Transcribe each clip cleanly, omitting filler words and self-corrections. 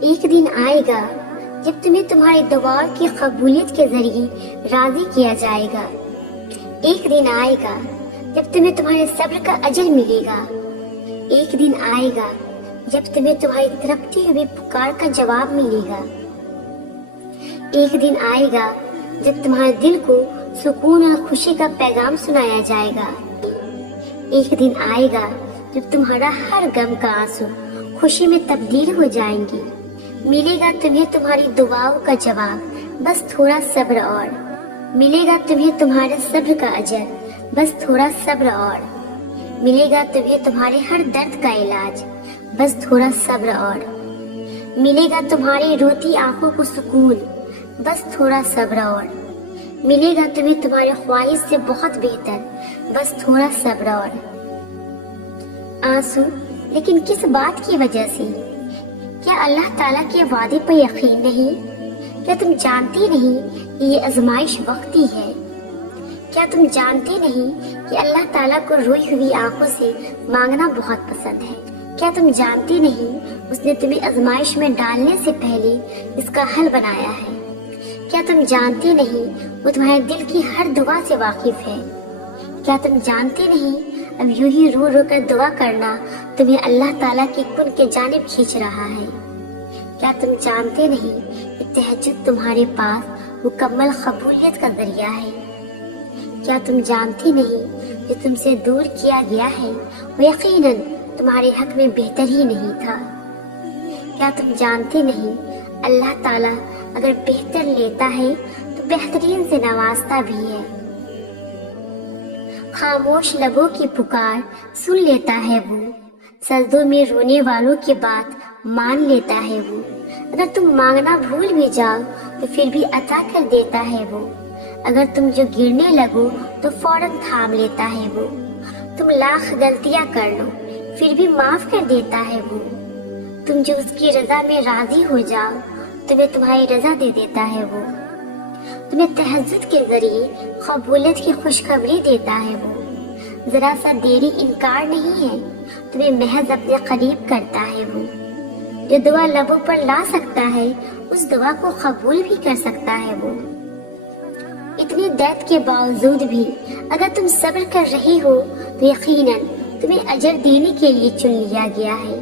ایک دن آئے گا جب تمہیں تمہاری دعاؤں کی قبولیت کے ذریعے راضی کیا جائے گا۔ ایک دن آئے گا جب تمہیں تمہارے صبر کا اجر ملے گا۔ ایک دن آئے گا جب تمہیں تمہاری تڑپتی ہوئی پکار کا جواب ملے گا۔ ایک دن آئے گا جب تمہارے دل کو سکون اور خوشی کا پیغام سنایا جائے گا۔ ایک دن آئے گا جب تمہارا ہر غم کا آنسو خوشی میں تبدیل ہو جائیں گے۔ ملے گا تمہیں تمہاری دعاؤں کا جواب، بس تھوڑا صبر اور۔ ملے گا تمہیں تمہارے صبر کا اجر، بس تھوڑا صبر اور۔ ملے گا تمہیں تمہارے ہر درد کا علاج، بس تھوڑا صبر اور۔ ملے گا تمہاری روتی آنکھوں کو سکون، بس تھوڑا صبر اور۔ ملے گا تمہیں تمہاری خواہش سے بہت بہتر، بس تھوڑا صبر اور۔ آنسو لیکن کس بات کی وجہ سے؟ کیا اللہ تعالیٰ کے وعدے پر یقین نہیں؟ کیا تم جانتی نہیں کہ یہ آزمائش وقتی ہے؟ کیا تم جانتے نہیں کہ اللہ تعالیٰ کو روئی ہوئی آنکھوں سے مانگنا بہت پسند ہے؟ کیا تم جانتے نہیں اس نے تمہیں آزمائش میں ڈالنے سے پہلے اس کا حل بنایا ہے؟ کیا تم جانتے نہیں وہ تمہارے دل کی ہر دعا سے واقف ہے؟ کیا تم جانتے نہیں اب یوں ہی رو رو کر دعا کرنا تمہیں اللہ تعالیٰ کی کن کے جانب کھینچ رہا ہے؟ کیا تم جانتے نہیں کہ تہجد تمہارے پاس مکمل قبولیت کا ذریعہ ہے؟ کیا تم جانتے نہیں جو تم سے دور کیا گیا ہے وہ یقیناً تمہارے حق میں بہتر ہی نہیں تھا؟ کیا تم جانتے نہیں اللہ تعالیٰ اگر بہتر لیتا ہے تو بہترین سے نوازتا بھی ہے؟ خاموش لبوں کی پکار سن لیتا ہے وہ، سجدوں میں رونے والوں کی بات مان لیتا ہے وہ۔ اگر تم مانگنا بھول بھی جاؤ تو پھر بھی عطا کر دیتا ہے وہ۔ اگر تم جو گرنے لگو تو فوراً تھام لیتا ہے وہ۔ تم لاکھ غلطیاں کر لو پھر بھی معاف کر دیتا ہے وہ۔ تم جو اس کی رضا میں راضی ہو جاؤ تمہیں تمہاری رضا دے دیتا ہے وہ۔ تمہیں تہجد کے ذریعے قبولیت کی خوشخبری دیتا ہے وہ۔ ذرا سا دیری انکار نہیں ہے، تمہیں محض اپنے قریب کرتا ہے وہ۔ جو دعا لبوں پر لا سکتا ہے اس دعا کو قبول بھی کر سکتا ہے وہ۔ اتنی درد کے باوجود بھی اگر تم صبر کر رہے ہو تو یقیناً تمہیں اجر دینے کے لیے چن لیا گیا ہے۔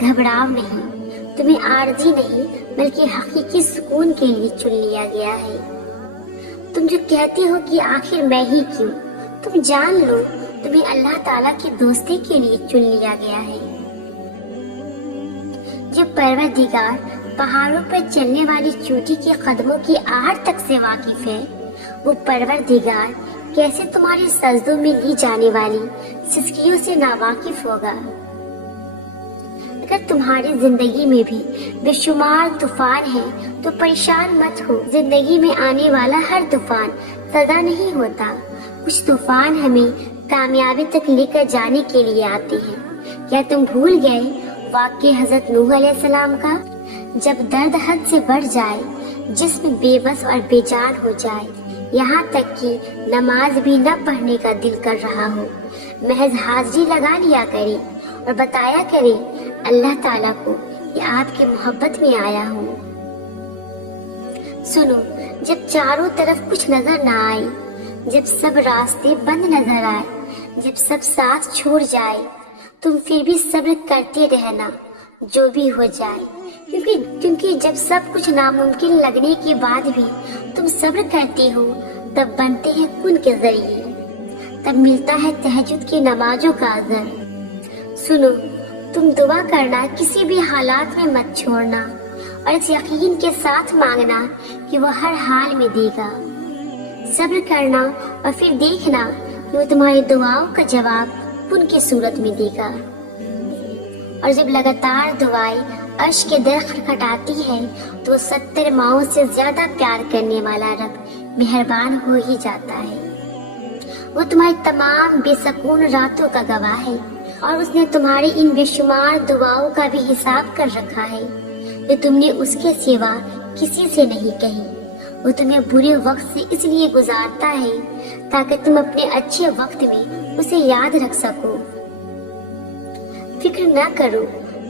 گھبراؤ نہیں، تمہیں عارضی نہیں بلکہ حقیقی سکون کے لیے چن لیا گیا ہے۔ تم جو کہتے ہو کہ آخر میں ہی کیوں، تم جان لو تمہیں اللہ تعالیٰ کی دوستی کے لیے چن لیا گیا ہے۔ جو پروردگار پہاڑوں پر چلنے والی چوٹی کے قدموں کی آہٹ تک سے واقف ہے، وہ پروردگار کیسے تمہارے سجدوں میں لی جانے والی سسکیوں سے ناواقف ہوگا؟ اگر تمہاری زندگی میں بھی بے شمار طوفان ہیں تو پریشان مت ہو۔ زندگی میں آنے والا ہر طوفان سزا نہیں ہوتا، کچھ طوفان ہمیں کامیابی تک لے کر جانے کے لیے آتے ہیں۔ کیا تم بھول گئے واقعہ حضرت نوح علیہ السلام کا؟ جب درد حد سے بڑھ جائے، جسم بے بس اور بے جان ہو جائے، یہاں تک کہ نماز بھی نہ پڑھنے کا دل کر رہا ہو، محض حاضری لگا لیا کرے اور بتایا کرے اللہ تعالیٰ کو کہ آپ کی محبت میں آیا ہوں۔ سنو، جب چاروں طرف کچھ نظر نہ آئے، جب سب راستے بند نظر آئے، جب سب ساتھ چھوڑ جائے، تم پھر بھی صبر کرتے رہنا جو بھی ہو جائے، کیونکہ جب سب کچھ ناممکن لگنے کے بعد بھی تم صبر کرتے ہو تب بنتے ہیں کن کے ذریعے، تب ملتا ہے تہجد کی نمازوں کا اجر۔ سنو، تم دعا کرنا کسی بھی حالات میں مت چھوڑنا اور اس یقین کے ساتھ مانگنا کہ وہ ہر حال میں دے گا۔ صبر کرنا اور پھر دیکھنا کہ وہ تمہاری دعاؤں کا جواب کن کی صورت میں دے گا۔ اور جب لگاتار دعائیں عرش کے در کھٹکھٹاتی ہے تو 70 ماؤں سے زیادہ پیار کرنے والا رب مہربان ہو ہی جاتا ہے۔ وہ تمہاری تمام بے سکون راتوں کا گواہ ہے اور اس نے تمہاری ان بے شمار دعاؤں کا بھی حساب کر رکھا ہے جو تم نے اس کے سوا کسی سے نہیں کہی۔ وہ تمہیں برے وقت سے اس لیے گزارتا ہے تاکہ تم اپنے اچھے وقت میں اسے یاد رکھ سکو۔ فکر نہ کرو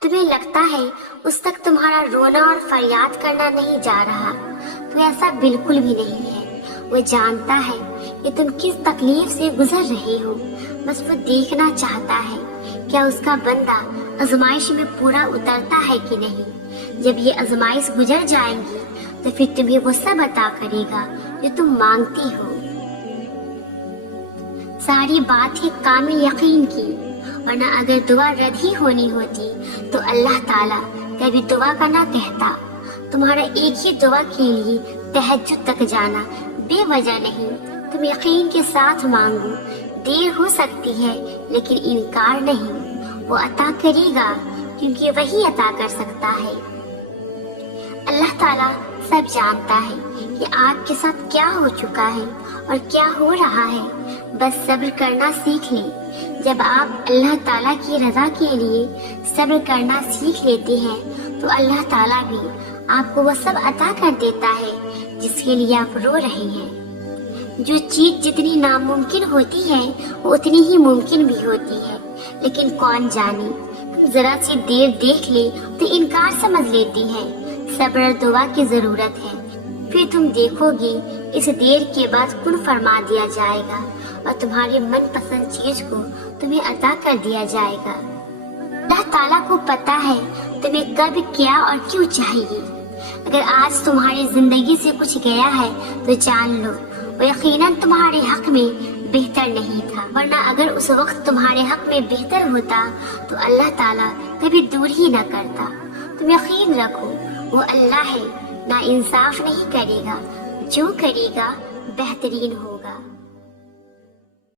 تمہیں لگتا ہے اس تک تمہارا رونا اور فریاد کرنا نہیں جا رہا، تو ایسا بالکل بھی نہیں ہے۔ وہ جانتا ہے کہ تم کس تکلیف سے گزر رہے ہو، بس وہ دیکھنا چاہتا ہے کیا اس کا بندہ آزمائش میں پورا اترتا ہے کہ نہیں۔ جب یہ آزمائش گزر جائیں گی تو پھر تمہیں وہ سب عطا کرے گا جو تم مانگتی ہو۔ ساری بات ہے کامل یقین کی، ورنہ اگر دعا رد ہی ہونی ہوتی تو اللہ تعالیٰ کبھی دعا کا نہ کہتا۔ تمہارا ایک ہی دعا کے لیے تہجد تک جانا بے وجہ نہیں۔ تم یقین کے ساتھ مانگو، دیر ہو سکتی ہے لیکن انکار نہیں، وہ عطا کرے گا کیونکہ وہی عطا کر سکتا ہے۔ اللہ تعالیٰ سب جانتا ہے کہ آپ کے ساتھ کیا ہو چکا ہے اور کیا ہو رہا ہے، بس صبر کرنا سیکھ لیں۔ جب آپ اللہ تعالیٰ کی رضا کے لیے صبر کرنا سیکھ لیتے ہیں تو اللہ تعالیٰ بھی آپ کو وہ سب عطا کر دیتا ہے جس کے لیے آپ رو رہے ہیں۔ جو چیز جتنی ناممکن ہوتی ہے وہ اتنی ہی ممکن بھی ہوتی ہے، لیکن کون جانے ذرا سی دیر دیکھ لے تو انکار سمجھ لیتی ہے۔ صبر اور دعا کی ضرورت ہے، پھر تم دیکھو گے اس دیر کے بعد کن فرما دیا جائے گا اور تمہاری من پسند چیز کو تمہیں عطا کر دیا جائے گا۔ اللہ تعالیٰ کو پتا ہے تمہیں کب کیا اور کیوں چاہیے۔ اگر آج تمہاری زندگی سے کچھ گیا ہے تو جان لو وہ یقیناً تمہارے حق میں بہتر نہیں تھا، ورنہ اگر اس وقت تمہارے حق میں بہتر ہوتا تو اللہ تعالیٰ کبھی دور ہی نہ کرتا۔ تم یقین رکھو وہ اللہ ہے، نا انصاف نہیں کرے گا، جو کرے گا بہترین ہو۔